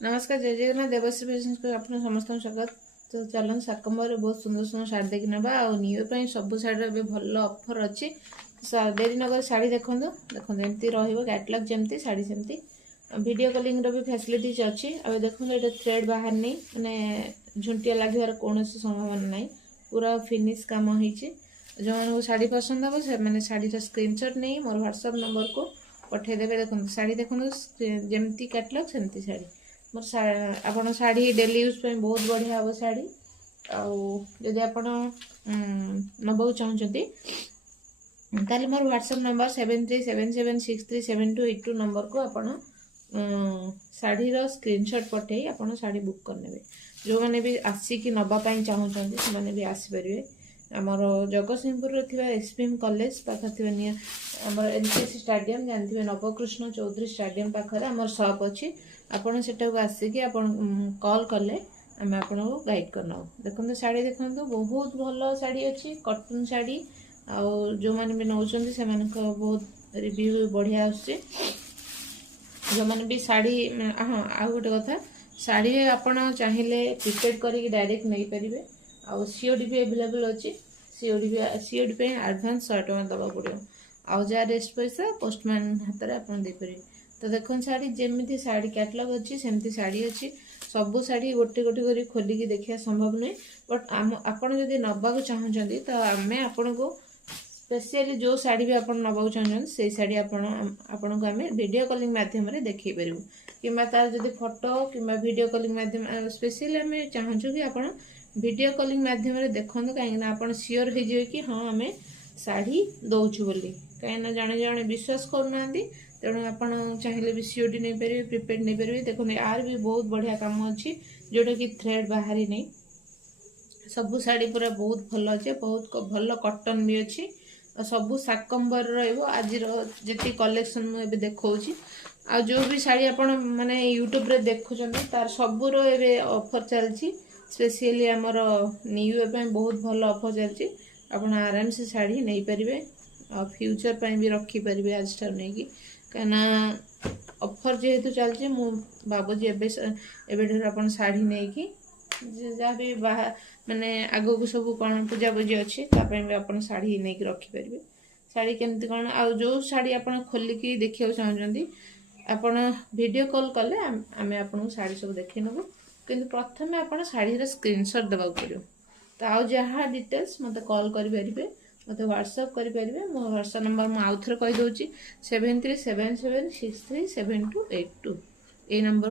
नमस्कार जय जगन्नाथ देवश्री फैशन को आप समस्त स्वागत। तो चलन साकम्बर बहुत सुंदर सुंदर शाढ़ी देखी ना न्यू इयर सब शाढ़ी भल ऑफर अच्छी डेरी नगर शाढ़ी देखो देखो एमती रैटलग जमती शाढ़ी सेमती वीडियो कॉलिंग भी फैसिलिटीज अच्छी। अब देखो ये थ्रेड बाहर नहीं मैंने झुंटिया लगे कौन संभावना ना पूरा फिनिश कम हो जो मैंने शाढ़ी पसंद हम से मैंने शाढ़ी स्क्रीनशॉट नहीं मोर व्हाट्सएप नंबर को पठेदेवे। देखो शाढ़ी देखो जमती कैटलग सेमती शाढ़ी मोर आप शाढ़ी डेली यूज बहुत बढ़िया हम शाढ़ी आदि आप नबाक चाहते ताली मोर व्हाट्सएप नंबर 7377637282 नंबर को आप शाढ़ी स्क्रीनशॉट पठे आप शाढ़ी बुक करने जो मैंने भी आसिक नापी चाहते से भी आसपारे। आमर जगतसिंहपुर थी एसपीएम कॉलेज पाखे आम एनसीसी स्टाडियम जानते नवकृष्ण चौधरी स्टाडियम पाखे आम सप अच्छी आपड़ से आसिक कॉल कले आम आपको गाइड करना। देखो शाढ़ी देखो बहुत भल शाढ़ी अच्छी कॉटन शाढ़ी आउ जो मैंने भी नौ से बहुत रिव्यू बढ़िया आसुचे जो मैंने भी शाढ़ी हाँ आ गोटे कथा शाढ़ी आपड़ चाहिए प्रिपेड करके डायरेक्ट नहीं पारे आउ सीओडी भी अवेलेबल अच्छी सीओडी पे एडवांस 100 टका दबा पड़ो आउ जहाँ रेस्ट पैसा पोस्टमैन हाथ में आप देपर। तो देखो शाढ़ी जमी शाढ़ी कैटलग अच्छी सेमती शाढ़ी अच्छी सबू शाढ़ी गोटे गोटे कर खोलिकी देखा संभव नुहे बट आपड़ जब नबाक चाहते तो आम आपण को स्पेशली जो शाढ़ी भी आप नबाक चाहते से शाढ़ी आपण को आम वीडियो कॉलिंग माध्यम देखी पारू कि तार जब फोटो कि वीडियो कॉलिंग माध्यम स्पेशली आम चाहूँ कि आप वीडियो कॉलिंग माध्यम देखूँ कहीं आप सियोर हो कि हाँ आम शाढ़ी दौचु बोली कहीं जड़े जड़े विश्वास करूना तेणु आप चाहिए भी सीओडी नहीं पारे प्रिपेड नहीं पारे। देखो यार भी बहुत बढ़िया काम अच्छी जोटा कि थ्रेड बाहरी नहीं सबू शाढ़ी पूरा बहुत भल अच्छे बहुत भल कॉटन भी अच्छी सबू साकम्बर आज जी कलेक्शन मुझे देखा आ जो भी शाढ़ी आपण माने यूट्यूब रे देखुं तार सबूर ए ऑफर चलती स्पेशली आमर न्यू ईयर बहुत भल ऑफर चलती आप आराम से शाढ़ी नहीं पारे फ्यूचर भी रखिपारे आज नहीं कहीं ऑफर जेहेतु चलती मुझे एवं आप शाढ़ी नहीं जहाँ भी बाहर माने आगो को सब कौन पूजा पूजी अच्छी भी आप शाढ़ी नहीं रखिपारे। शाढ़ी केमती कौन आ जो शाढ़ी आप खोलिकी देखा चाहते आप वीडियो कॉल कले आम आपको शाढ़ी सब देखे नबू कि प्रथम आप शाढ़ी स्क्रीनशॉट देवाक पड़ो। तो आउ जहाँ डिटेल्स मत कॉल करेंगे मत व्हाट्सएप करेंगे मो व्हाट्सएप नंबर मुझे आउ थे कहीदे 7377637282 ये नंबर।